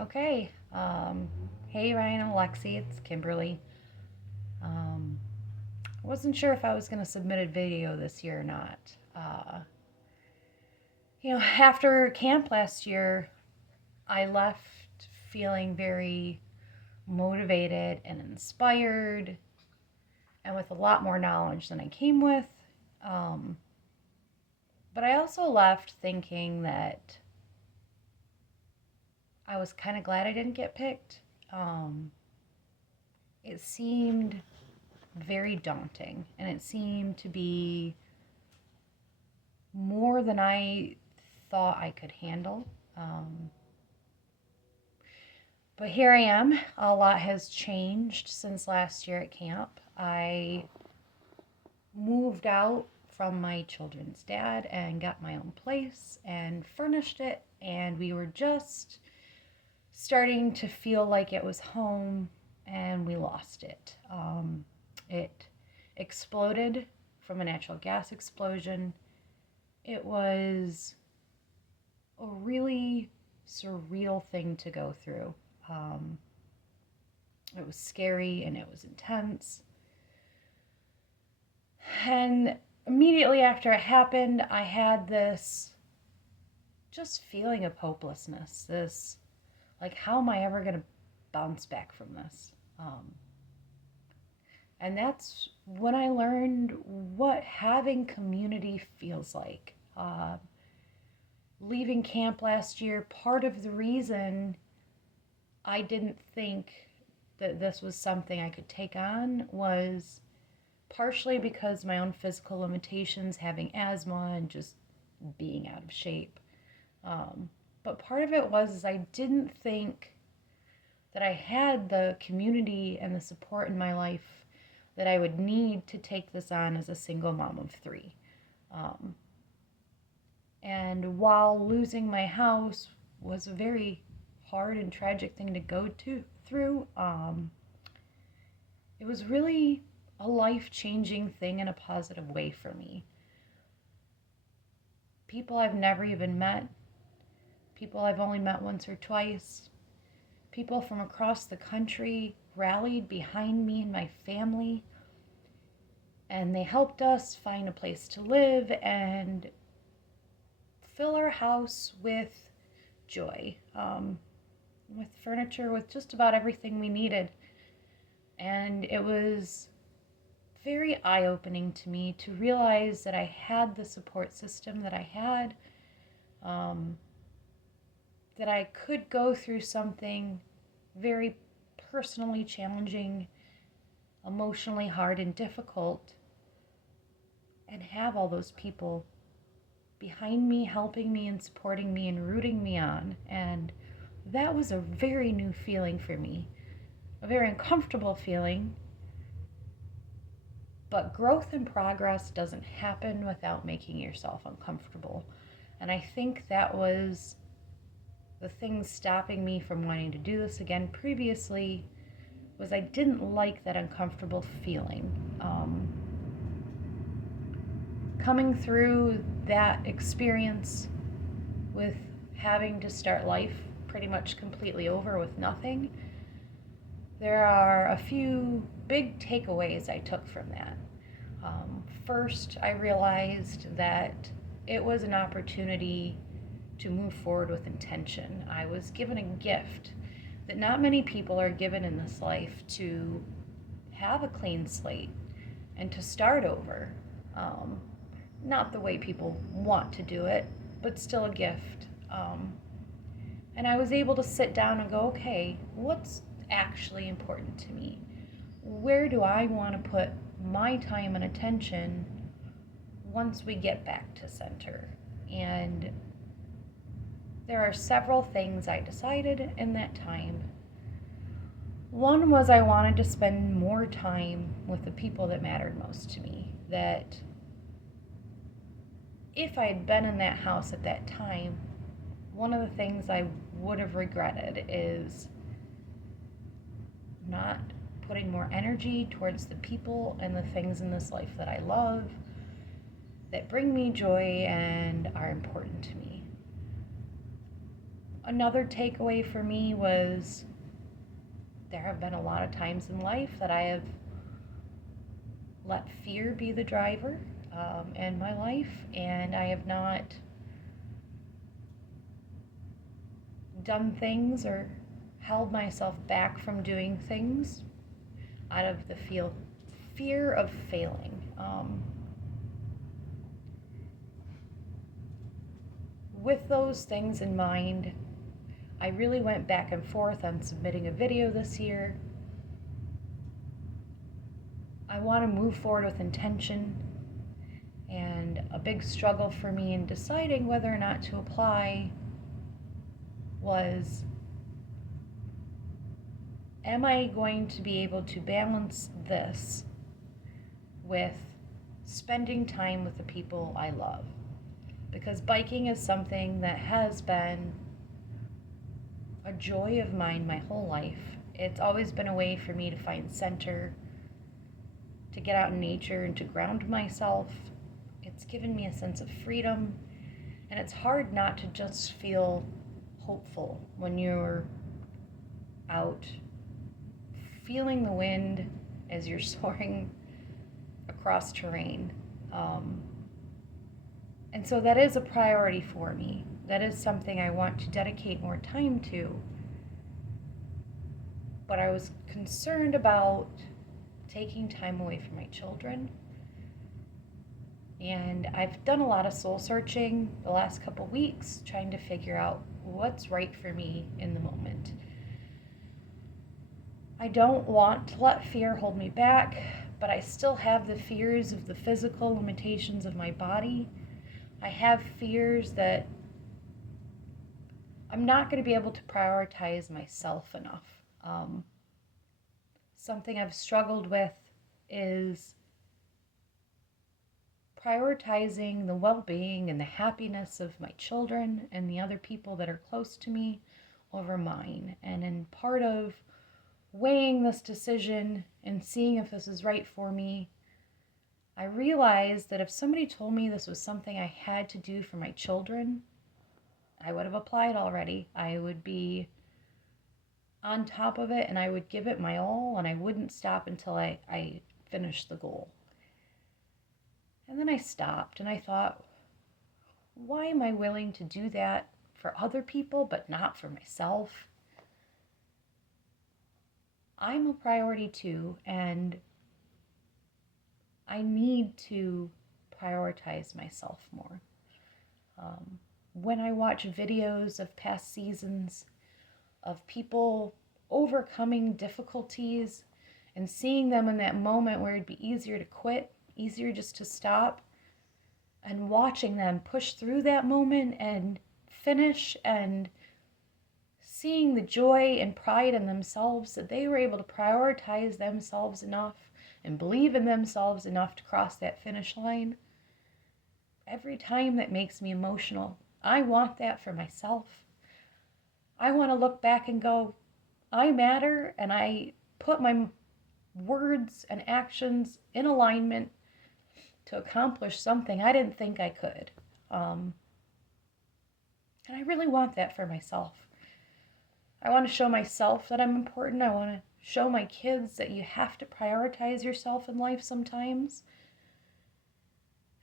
Okay. Hey, Ryan and Lexi, it's Kimberly. Um, I wasn't sure if I was going to submit a video this year or not. After camp last year, I left feeling very motivated and inspired and with a lot more knowledge than I came with. Um, but I also left thinking that I was kind of glad I didn't get picked. Um, it seemed very daunting, and it seemed to be more than I thought I could handle. Um, but here I am. A lot has changed since last year at camp. I moved out from my children's dad and got my own place and furnished it, and we were just starting to feel like it was home, and we lost it. It exploded from a natural gas explosion. It was a really surreal thing to go through. Um, it was scary and it was intense. And immediately after it happened, I had this just feeling of hopelessness. This, like, how am I ever going to bounce back from this? And that's when I learned what having community feels like. Leaving camp last year, part of the reason I didn't think that this was something I could take on was partially because my own physical limitations, having asthma and just being out of shape. But part of it was is I didn't think that I had the community and the support in my life that I would need to take this on as a single mom of three. Um, and while losing my house was a very hard and tragic thing to through, it was really a life-changing thing in a positive way for me. People I've never even met, people I've only met once or twice, people from across the country rallied behind me and my family, and they helped us find a place to live and fill our house with joy, with furniture, with just about everything we needed. And it was very eye-opening to me to realize that I had the support system that I had, um, that I could go through something very personally challenging, emotionally hard and difficult, and have all those people behind me, helping me and supporting me and rooting me on. And that was a very new feeling for me, a very uncomfortable feeling. But growth and progress doesn't happen without making yourself uncomfortable. And I think that was the thing stopping me from wanting to do this again previously, was I didn't like that uncomfortable feeling. Coming through that experience with having to start life pretty much completely over with nothing, there are a few big takeaways I took from that. First, I realized that it was an opportunity to move forward with intention. I was given a gift that not many people are given in this life, to have a clean slate and to start over. Um, Not the way people want to do it, but still a gift. And I was able to sit down and go, okay, what's actually important to me? Where do I want to put my time and attention once we get back to center? And there are several things I decided in that time. One was I wanted to spend more time with the people that mattered most to me. That if I had been in that house at that time, one of the things I would have regretted is not putting more energy towards the people and the things in this life that I love, that bring me joy and are important to me. Another takeaway for me was there have been a lot of times in life that I have let fear be the driver in my life, and I have not done things or held myself back from doing things out of the fear of failing. With those things in mind, I really went back and forth on submitting a video this year. I want to move forward with intention, and a big struggle for me in deciding whether or not to apply was, am I going to be able to balance this with spending time with the people I love? Because biking is something that has been a joy of mine my whole life. It's always been a way for me to find center, to get out in nature and to ground myself. It's given me a sense of freedom, and it's hard not to just feel hopeful when you're out feeling the wind as you're soaring across terrain. And so that is a priority for me. That is something I want to dedicate more time to. But I was concerned about taking time away from my children. And I've done a lot of soul searching the last couple weeks, trying to figure out what's right for me in the moment. I don't want to let fear hold me back, but I still have the fears of the physical limitations of my body. I have fears that I'm not going to be able to prioritize myself enough. Something I've struggled with is prioritizing the well-being and the happiness of my children and the other people that are close to me over mine. And in part of weighing this decision and seeing if this is right for me, I realized that if somebody told me this was something I had to do for my children, I would have applied already. I would be on top of it, and I would give it my all, and I wouldn't stop until I finished the goal. And then I stopped, and I thought, why am I willing to do that for other people but not for myself? I'm a priority too, and I need to prioritize myself more. When I watch videos of past seasons of people overcoming difficulties and seeing them in that moment where it'd be easier to quit, easier just to stop, and watching them push through that moment and finish, and seeing the joy and pride in themselves that they were able to prioritize themselves enough and believe in themselves enough to cross that finish line. Every time that makes me emotional. I want that for myself. I want to look back and go, I matter, and I put my words and actions in alignment to accomplish something I didn't think I could. And I really want that for myself. I want to show myself that I'm important. I want to show my kids that you have to prioritize yourself in life sometimes.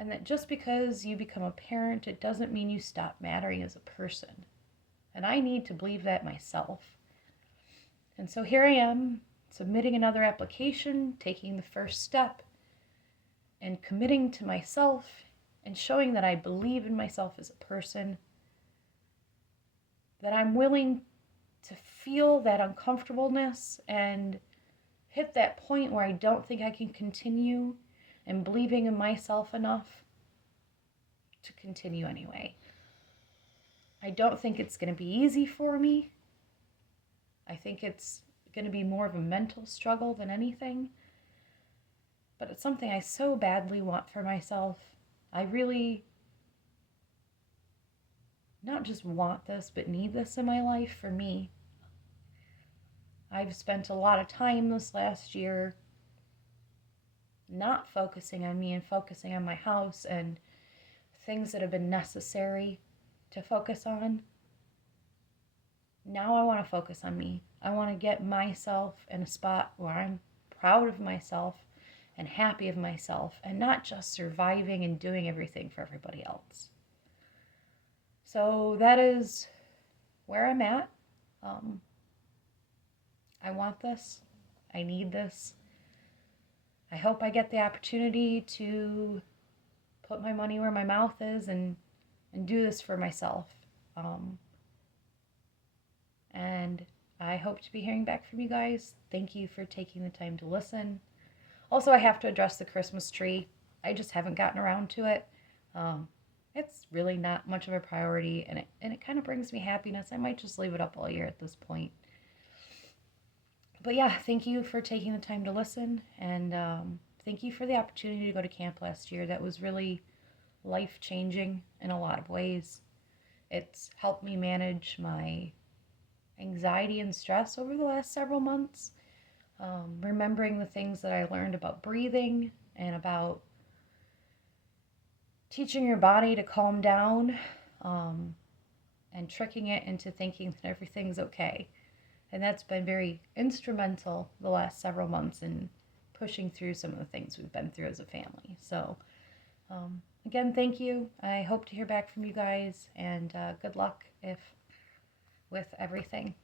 And that just because you become a parent, it doesn't mean you stop mattering as a person. And I need to believe that myself. And so here I am, submitting another application, taking the first step, and committing to myself and showing that I believe in myself as a person, that I'm willing to feel that uncomfortableness and hit that point where I don't think I can continue, and believing in myself enough to continue anyway. I don't think it's going to be easy for me. I think it's going to be more of a mental struggle than anything. But it's something I so badly want for myself. I really not just want this, but need this in my life for me. I've spent a lot of time this last year not focusing on me and focusing on my house and things that have been necessary to focus on. now I want to focus on me. I want to get myself in a spot where I'm proud of myself and happy of myself and not just surviving and doing everything for everybody else. So that is where I'm at. I want this. I need this. I hope I get the opportunity to put my money where my mouth is and do this for myself. And I hope to be hearing back from you guys. Thank you for taking the time to listen. Also, I have to address the Christmas tree. I just haven't gotten around to it. It's really not much of a priority, and it kind of brings me happiness. I might just leave it up all year at this point. But yeah, thank you for taking the time to listen, and thank you for the opportunity to go to camp last year. That was really life-changing in a lot of ways. It's helped me manage my anxiety and stress over the last several months. Remembering the things that I learned about breathing and about teaching your body to calm down, and tricking it into thinking that everything's okay. And that's been very instrumental the last several months in pushing through some of the things we've been through as a family. So, again, thank you. I hope to hear back from you guys, and good luck with everything.